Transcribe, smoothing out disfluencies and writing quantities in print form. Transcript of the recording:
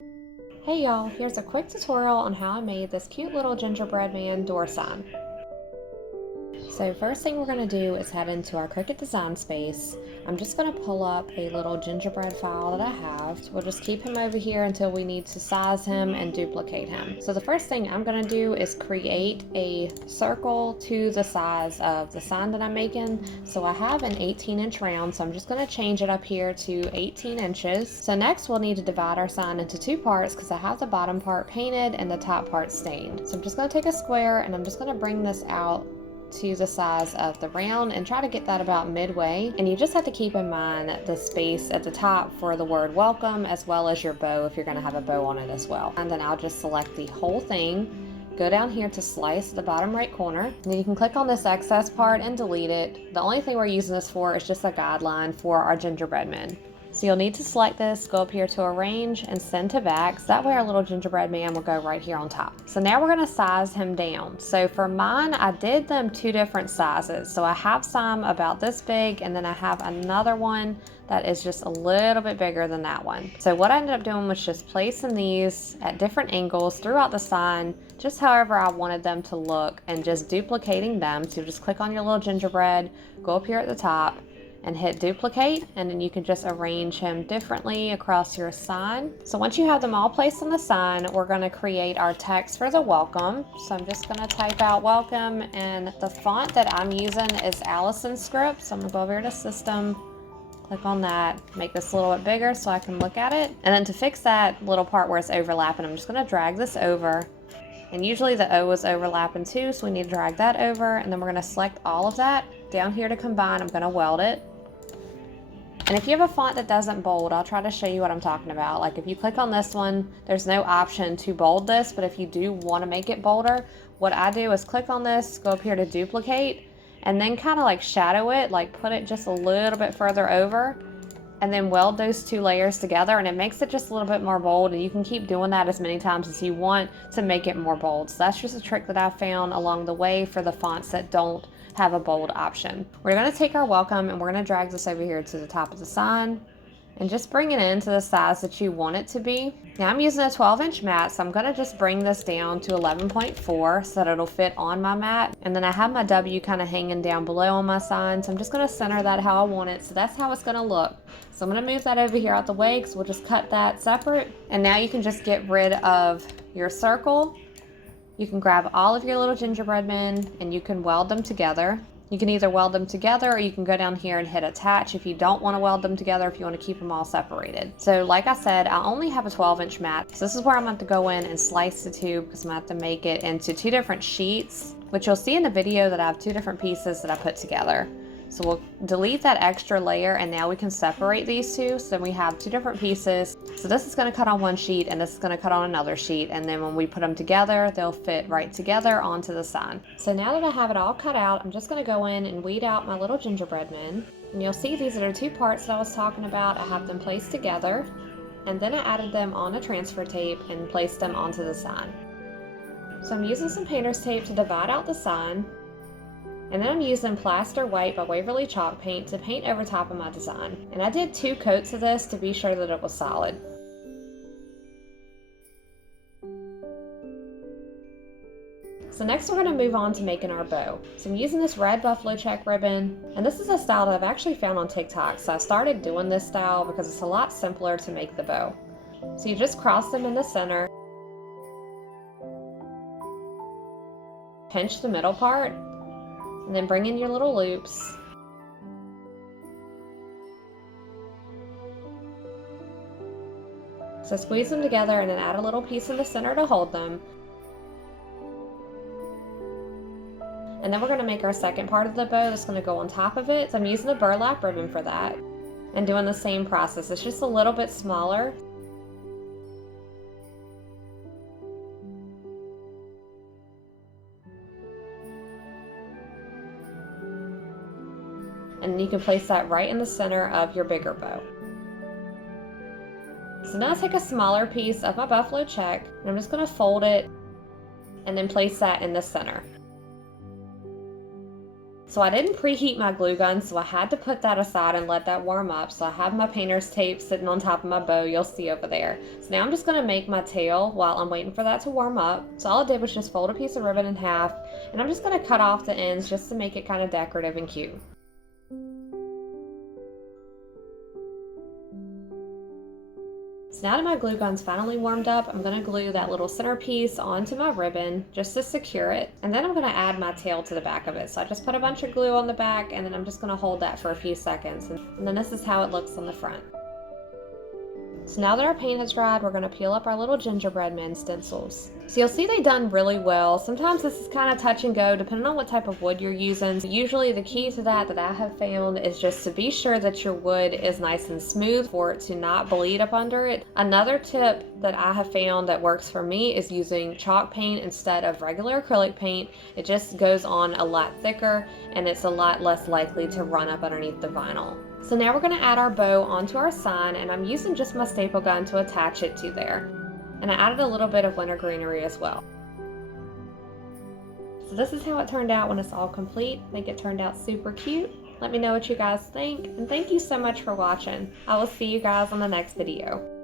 Hey y'all, here's a quick tutorial on how I made this cute little gingerbread man door sign. So first thing we're going to do is head into our Cricut design space. I'm just going to pull up a little gingerbread file that I have. So we'll just keep him over here until we need to size him and duplicate him. So the first thing I'm going to do is create a circle to the size of the sign that I'm making. So I have an 18-inch round, so I'm just going to change it up here to 18 inches. So next we'll need to divide our sign into two parts because I have the bottom part painted and the top part stained. So I'm just going to take a square and I'm just going to bring this out to the size of the round and try to get that about midway. And you just have to keep in mind the space at the top for the word welcome, as well as your bow if you're going to have a bow on it as well. And then I'll just select the whole thing, go down here to slice the bottom right corner, and then you can click on this excess part and delete it. The only thing we're using this for is just a guideline for our gingerbread men. So you'll need to select this, go up here to arrange and send to back. So that way our little gingerbread man will go right here on top. So now we're going to size him down. So for mine, I did them two different sizes. So I have some about this big, and then I have another one that is just a little bit bigger than that one. So what I ended up doing was just placing these at different angles throughout the sign, just however I wanted them to look, and just duplicating them. So just click on your little gingerbread, go up here at the top, and hit duplicate, and then you can just arrange him differently across your sign. So once you have them all placed on the sign, we're going to create our text for the welcome. So I'm just going to type out welcome, and the font that I'm using is Allison script. So I'm going to go over here to system, click on that, make this a little bit bigger so I can look at it. And then to fix that little part where it's overlapping, I'm just going to drag this over. And usually the O is overlapping too, so we need to drag that over, and then we're going to select all of that. Down here to combine, I'm going to weld it. And if you have a font that doesn't bold, I'll try to show you what I'm talking about. Like if you click on this one, there's no option to bold this, but if you do want to make it bolder, what I do is click on this, go up here to duplicate, and then kind of like shadow it, like put it just a little bit further over, and then weld those two layers together, and it makes it just a little bit more bold, and you can keep doing that as many times as you want to make it more bold. So that's just a trick that I found along the way for the fonts that don't have a bold option. We're going to take our welcome and we're going to drag this over here to the top of the sign and just bring it into the size that you want it to be. Now I'm using a 12-inch mat, so I'm going to just bring this down to 11.4 so that it'll fit on my mat. And then I have my W kind of hanging down below on my sign, so I'm just going to center that how I want it. So that's how it's going to look. So I'm going to move that over here out the way because we'll just cut that separate. And now you can just get rid of your circle. You can grab all of your little gingerbread men and you can weld them together. You can either weld them together or you can go down here and hit attach if you don't want to weld them together, if you want to keep them all separated. So like I said, I only have a 12-inch mat. So this is where I'm going to go in and slice the tube because I'm going to have to make it into two different sheets, which you'll see in the video that I have two different pieces that I put together. So we'll delete that extra layer and now we can separate these two. So then we have two different pieces. So this is going to cut on one sheet and this is going to cut on another sheet. And then when we put them together, they'll fit right together onto the sign. So now that I have it all cut out, I'm just going to go in and weed out my little gingerbread men. And you'll see these are the two parts that I was talking about. I have them placed together and then I added them on a transfer tape and placed them onto the sign. So I'm using some painter's tape to divide out the sign. And then I'm using Plaster White by Waverly Chalk Paint to paint over top of my design. And I did 2 coats of this to be sure that it was solid. So next we're going to move on to making our bow. So I'm using this red buffalo check ribbon, and this is a style that I've actually found on TikTok. So I started doing this style because it's a lot simpler to make the bow. So you just cross them in the center, pinch the middle part, and then bring in your little loops. So squeeze them together and then add a little piece in the center to hold them. And then we're going to make our second part of the bow that's going to go on top of it. So I'm using a burlap ribbon for that and doing the same process. It's just a little bit smaller. And you can place that right in the center of your bigger bow. So now I take a smaller piece of my buffalo check and I'm just going to fold it and then place that in the center. So I didn't preheat my glue gun, so I had to put that aside and let that warm up. So I have my painter's tape sitting on top of my bow, you'll see over there. So now I'm just gonna make my tail while I'm waiting for that to warm up. So all I did was just fold a piece of ribbon in half, and I'm just gonna cut off the ends just to make it kind of decorative and cute. So now that my glue gun's finally warmed up, I'm gonna glue that little centerpiece onto my ribbon just to secure it. And then I'm gonna add my tail to the back of it. So I just put a bunch of glue on the back, and then I'm just gonna hold that for a few seconds. And then this is how it looks on the front. So now that our paint has dried, we're gonna peel up our little gingerbread man stencils. So you'll see they done really well. Sometimes this is kind of touch and go depending on what type of wood you're using. Usually the key to that I have found is just to be sure that your wood is nice and smooth for it to not bleed up under it. Another tip that I have found that works for me is using chalk paint instead of regular acrylic paint. It just goes on a lot thicker and it's a lot less likely to run up underneath the vinyl. So now we're going to add our bow onto our sign, and I'm using just my staple gun to attach it to there. And I added a little bit of winter greenery as well. So this is how it turned out when it's all complete. I think it turned out super cute. Let me know what you guys think, and thank you so much for watching. I will see you guys on the next video.